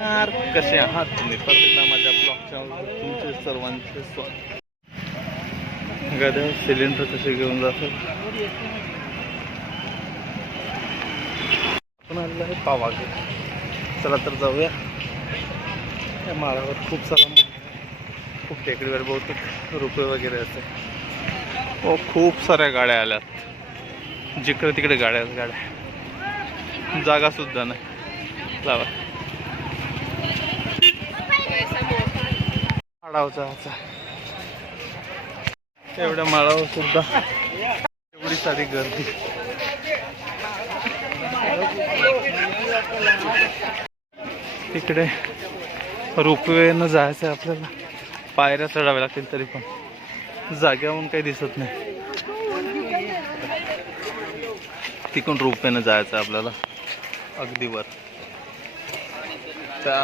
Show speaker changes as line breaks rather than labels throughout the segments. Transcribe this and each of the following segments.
यार कसे आहात तुम्ही? परत माझ्या ब्लॉगच्या तुमचे सर्वांचे स्वागत. गाड्या सिलेंडर कसे घेऊन जातात? आपण आलेलं आहे पावागे चला तर जाऊया. या माळावर खूप सारा खूप टेकडीवर बहुतेक रुपये वगैरे असते हो खूप साऱ्या गाड्या आल्यात. जिकडे तिकडे गाड्या. आहेत गाड्या जागासुद्धा नाही. लावा. माळावचा एवढ्या माळावर सुद्धा एवढी सारी गर्दी. तिकडे रोपवेनं जायचं आहे आपल्याला. पायऱ्या चढाव्या लागतील तरी पण. जाग्याहून काही दिसत नाही. तिकडून रोपवेनं जायचं आहे आपल्याला. अगदी वर. त्या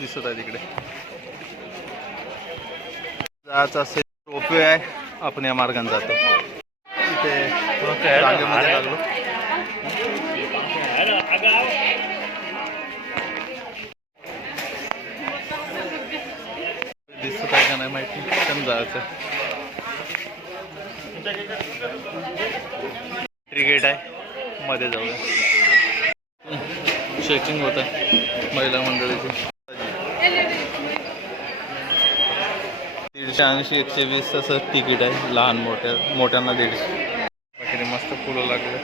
दिसत आहे तिकडे. जायचं असेल रोपवे आहे. आपण या मार्गाने जातो. इथे रांगेमध्ये लागलो. दिसत आहे का नाही माहिती पण जायचं क्रिकेट आहे. मध्ये जाऊया. चेकिंग होत आहे महिला मंडळीची. दीडशे ऐंशी एकशे वीस असं तिकीट आहे लहान मोठ्या मोठ्यांना दीडशे. बाकी मस्त फुलं लागले.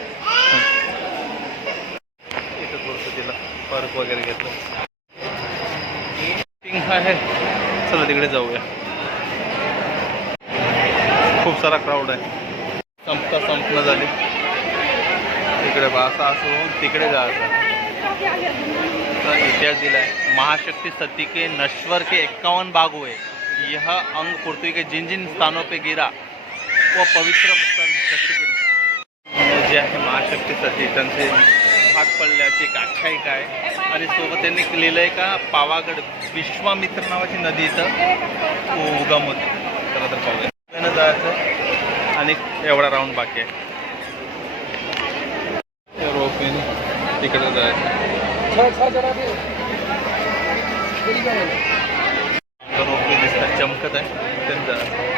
इथं थोडंसं तिला पार्क वगैरे घेतलं. पिंक आहे. चला तिकडे जाऊया. खूप सारा क्राऊड आहे. संपता संपणं झाली. तिकडे असं असून तिकडे जायचं इतिहास दिलाय. महाशक्ती सती के नश्वर के एक्कावन बागू आहे यह अंग पृथ्वी के जिन जिन स्थानों पे गिरा वो पवित्र शक्तिपीठ जे आहे महाशक्ती सती त्यांचे भाग पडल्याची एक आख्यायिका आहे आणि सोबत त्यांनी लिहिलं आहे का पावागड विश्वामित्र नावाची नदी इथं उगम होते चला तर पाहूया जायचं आणि एवढा राऊंड बाकी आहे रोपेने तिकडे जायचं रोपे दिसतात चमकत आहे त्यांचं